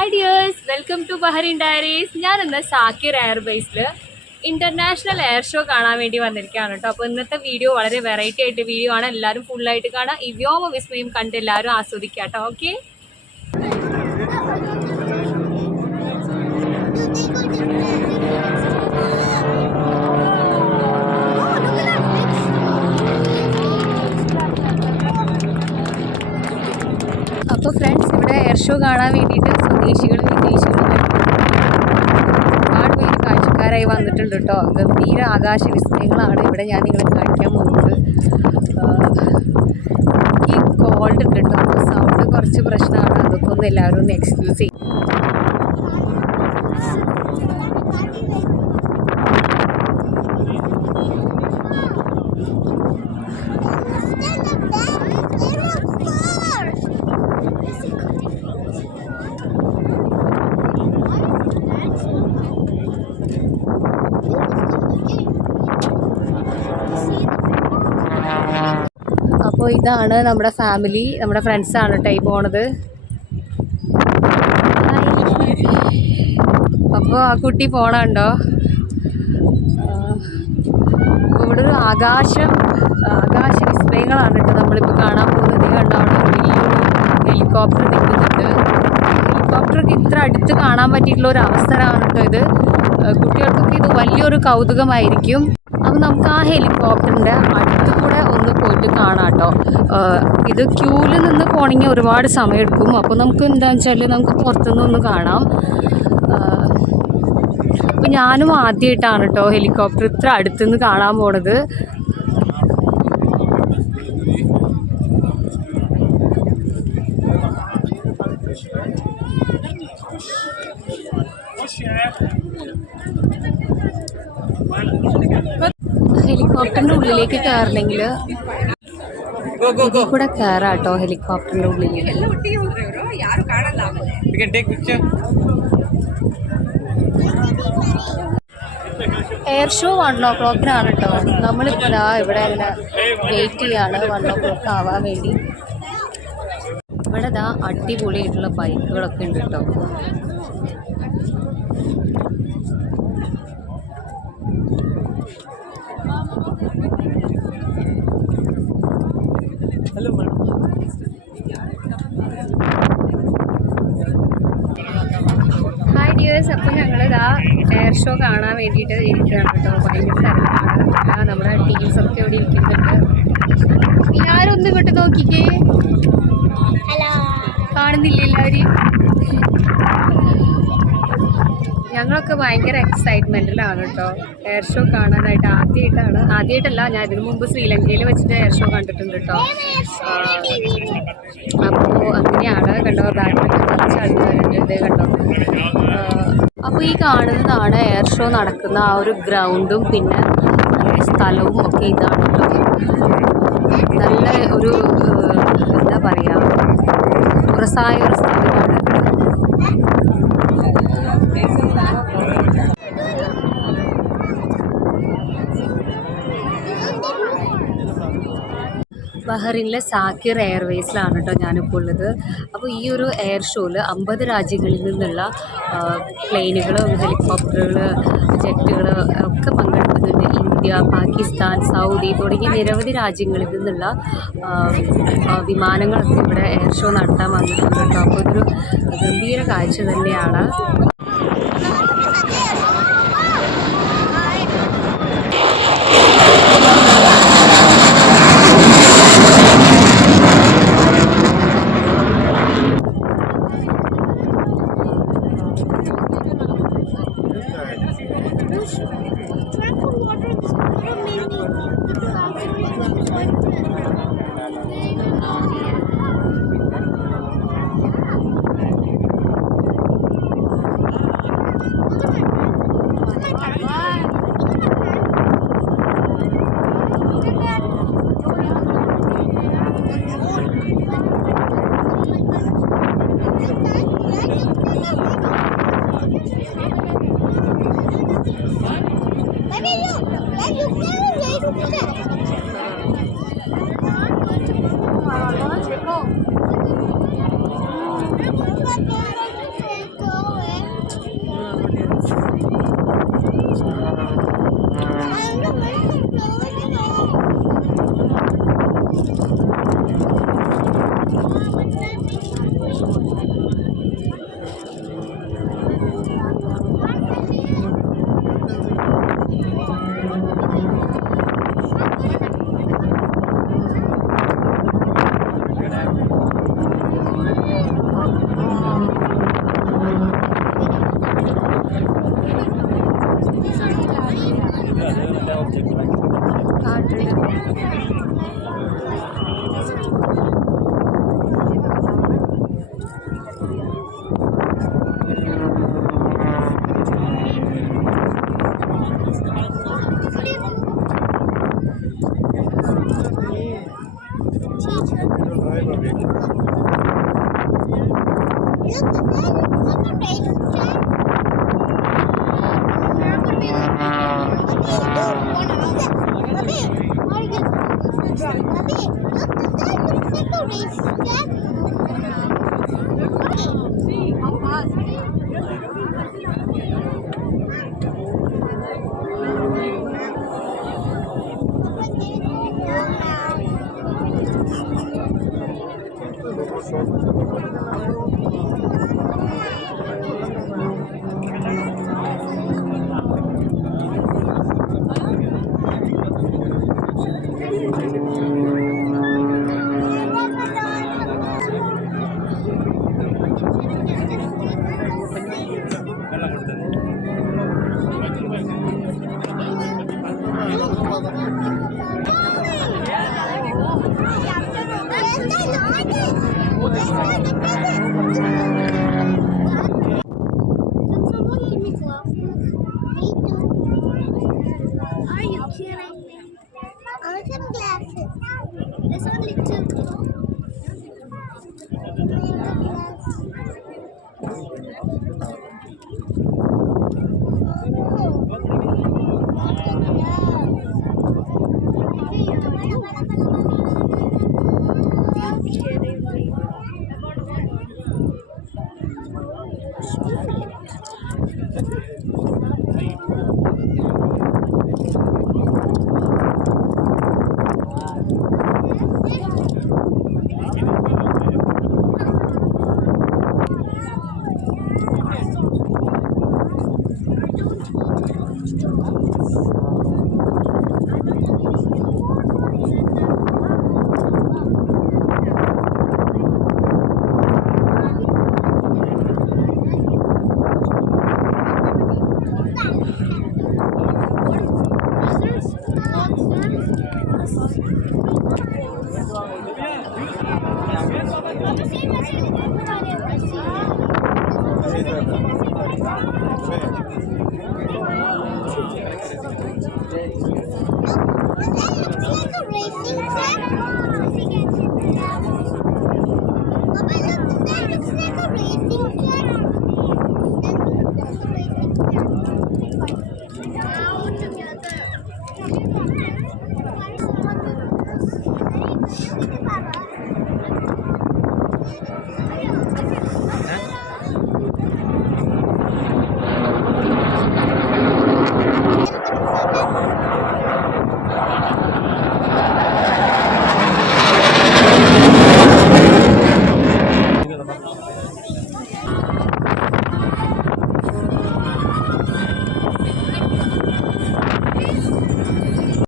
Hi dears, welcome to Bahrain diaries. ഞാനിന്ന് സാക്കിർ എയർബേസിൽ ഇൻ്റർനാഷണൽ എയർ ഷോ കാണാൻ വേണ്ടി വന്നിരിക്കുകയാണ് കേട്ടോ. അപ്പോൾ ഇന്നത്തെ വീഡിയോ വളരെ വെറൈറ്റി ആയിട്ട് വീഡിയോ ആണ്. എല്ലാവരും ഫുള്ളായിട്ട് കാണാം. ഈ വ്യോമ വിസ്മയം കണ്ട് എല്ലാവരും ആസ്വദിക്കാം കേട്ടോ. ഓക്കെ, അപ്പോൾ ഫ്രണ്ട്സ്, ഇവിടെ എയർ ഷോ കാണാൻ വേണ്ടിയിട്ട് സ്വദേശികളും വിദേശികളും ഒരുപാട് പേര് കാഴ്ചക്കാരായി വന്നിട്ടുണ്ട് കേട്ടോ. ഗംഭീര ആകാശ വിസ്മയങ്ങളാണ് ഇവിടെ ഞാൻ നിങ്ങളെ കാണിക്കാൻ പോകുന്നത്. എനിക്ക് കോൾഡ് ഉണ്ട് കേട്ടോ, അപ്പോൾ സൗണ്ട് കുറച്ച് പ്രശ്നമാണ്. അതൊക്കെ ഒന്ന് എല്ലാവരും ഒന്ന് എക്സ്ക്യൂസ് ചെയ്യും. അപ്പോൾ ഇതാണ് നമ്മുടെ ഫാമിലി, നമ്മുടെ ഫ്രണ്ട്സാണ് കേട്ടോ ഈ പോണത്. അപ്പോൾ ആ കുട്ടി പോണുണ്ടോ? ഇവിടെ ഒരു ആകാശ വിസ്മയങ്ങളാണ് കേട്ടോ നമ്മളിപ്പോൾ കാണാൻ പോകുന്നത്. കണ്ടോ, അവിടെ വലിയൊരു ഹെലികോപ്റ്റർ നിൽക്കുന്നുണ്ട്. ഹെലികോപ്റ്ററൊക്കെ ഇത്ര അടുത്ത് കാണാൻ പറ്റിയിട്ടുള്ള ഒരു അവസരമാണ് കേട്ടോ ഇത്. കുട്ടികൾക്കൊക്കെ ഇത് വലിയൊരു കൗതുകമായിരിക്കും. അപ്പോൾ നമുക്ക് ആ ഹെലികോപ്റ്ററിൻ്റെ അടുത്ത് കൂടെ ഒന്ന് പോയിട്ട് കാണാം കേട്ടോ. ഇത് ക്യൂവിൽ നിന്ന് പോകണമെങ്കിൽ ഒരുപാട് സമയമെടുക്കും. അപ്പോൾ നമുക്ക് എന്താണെന്ന് വെച്ചാൽ നമുക്ക് പുറത്തുനിന്നൊന്ന് കാണാം. അപ്പോൾ ഞാനും ആദ്യമായിട്ടാണ് കേട്ടോ ഹെലികോപ്റ്റർ ഇത്ര അടുത്തുനിന്ന് കാണാൻ പോണത്. ഹെലികോപ്റ്ററിൻ്റെ ഉള്ളിലേക്ക് കയറണമെങ്കിൽ കൂടെ കയറാം കേട്ടോ ഹെലികോപ്റ്ററിൻ്റെ ഉള്ളിലേക്ക്. എയർ ഷോ 1 o'clock കേട്ടോ. നമ്മളിപ്പോൾ ഇവിടെ എല്ലാം വെയിറ്റ് ചെയ്യാണ് 1 o'clock ആവാൻ വേണ്ടി. ഇവിടെ അടിപൊളിയായിട്ടുള്ള ബൈക്കുകളൊക്കെ ഉണ്ട് കേട്ടോ. ഹായ് ഡിയേഴ്സ്, അപ്പോൾ ഞങ്ങളിതാ എയർ ഷോ കാണാൻ വേണ്ടിയിട്ട് ഇരിക്കുകയാണ് കേട്ടോ. ഭയങ്കര സ്ഥലമാണ്. നമ്മുടെ ടീംസൊക്കെ ഇവിടെ ഇരിക്കുന്നുണ്ട്. എല്ലാവരും ഒന്ന് ഇങ്ങോട്ട് നോക്കിക്കേ, കാണുന്നില്ല എല്ലാവരും? ഞങ്ങളൊക്കെ ഭയങ്കര എക്സൈറ്റ്മെൻറ്റിലാണ് കേട്ടോ എയർ ഷോ കാണാനായിട്ട്. ആദ്യമായിട്ടല്ല, ഞാൻ ഇതിനു മുമ്പ് ശ്രീലങ്കയിൽ വെച്ചിട്ട് എയർ ഷോ കണ്ടിട്ടുണ്ട് കേട്ടോ. അപ്പോൾ അങ്ങനെയാണ് കണ്ടോ. ബാക്കിലൊക്കെ കുറച്ച് ആൾക്കാരുണ്ട് കണ്ടോ. അപ്പോൾ ഈ കാണുന്നതാണ് എയർ ഷോ നടക്കുന്ന ആ ഒരു ഗ്രൗണ്ടും പിന്നെ സ്ഥലവും ഒക്കെ ഇതാണ് കേട്ടോ. നല്ല ഒരു എന്താ പറയുക, തുറസായ ഒരു സ്ഥലമാണ്. ബഹറിനിലെ സാക്കിർ എയർവേസിലാണ് കേട്ടോ ഞാനിപ്പോൾ ഉള്ളത്. അപ്പോൾ ഈ ഒരു എയർ ഷോയിൽ 50 രാജ്യങ്ങളിൽ നിന്നുള്ള പ്ലെയിനുകൾ, ഹെലികോപ്റ്ററുകൾ, ജെറ്റുകൾ ഒക്കെ പങ്കെടുക്കുന്നുണ്ട്. ഇന്ത്യ, പാകിസ്ഥാൻ, സൗദി തുടങ്ങിയ നിരവധി രാജ്യങ്ങളിൽ നിന്നുള്ള വിമാനങ്ങളൊക്കെ ഇവിടെ എയർ ഷോ നടത്താൻ വന്നിട്ടുണ്ട് കേട്ടോ. അപ്പോൾ ഇതൊരു ഗംഭീര കാഴ്ച തന്നെയാണ്.